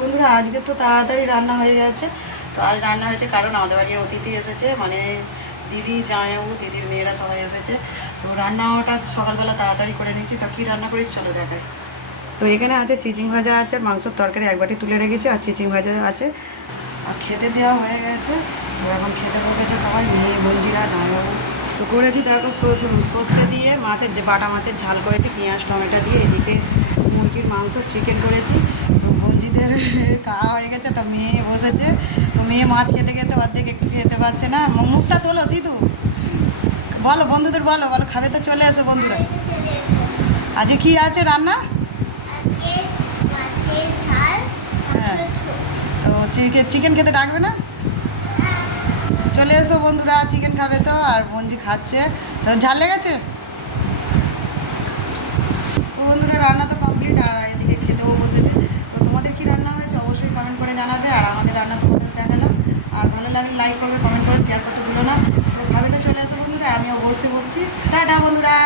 বন্ধুরা আজকে তো তাড়াতাড়ি রান্না হয়ে গেছে। তো আজ রান্না হয়েছে কারণ আমাদের বাড়ি অতিথি এসেছে, মানে দিদি জামাইবাবু দিদির মেয়েরা সবাই এসেছে। তো রান্নাটা সকালবেলা তাড়াতাড়ি করে নিচ্ছি। তো কী রান্না করেছি চলো দেখাই। তো এখানে আছে চিচিং ভাজা আছে, মাংসের তরকারি এক বাটি তুলে রেখেছি, আর চিচিং ভাজা আছে, আর খেতে দেওয়া হয়ে গেছে। তো এখন খেতে বসেছে সবাই, মেয়ে বঞ্জিরা জামাইবাবু। তো করেছি দেখো সর্ষে দিয়ে মাছের যে বাটা মাছের ঝাল করেছি পেঁয়াজ টমেটো দিয়ে। এদিকে মুরগির মাংস চিকেন করেছি। তো বঞ্জিদের খাওয়া হয়ে গেছে, তো মেয়ে বসেছে। তো মেয়ে মাছ খেতে খেতে অর্ধেক একটু খেতে পারছে না। মুখটা তোলো সিধু, বলো বন্ধুদের বলো বলো খাবে তো চলে এসো বন্ধুরা। আজকে কী আছে রান্না? হ্যাঁ, তো চিকেন খেতে ডাকবে না? চলে এসো বন্ধুরা, চিকেন খাবে তো। আর বঞ্জি খাচ্ছে। তো ঝাল লেগেছে তো বন্ধুরা, রান্না তো কমপ্লিট, আর এদিকে খেতেও বসেছে। তো তোমাদের কি রান্না হয়েছে অবশ্যই কমেন্ট করে জানাবে। আর আমাদের রান্না তোমাদের দেখালাম, আর ভালো লাগলে লাইক করবে, কমেন্ট করে শেয়ার করতে ভুলো না। তো খাবে তো চলে এসো বন্ধুরা, আমিও বসে বলছি। টাটা বন্ধুরা।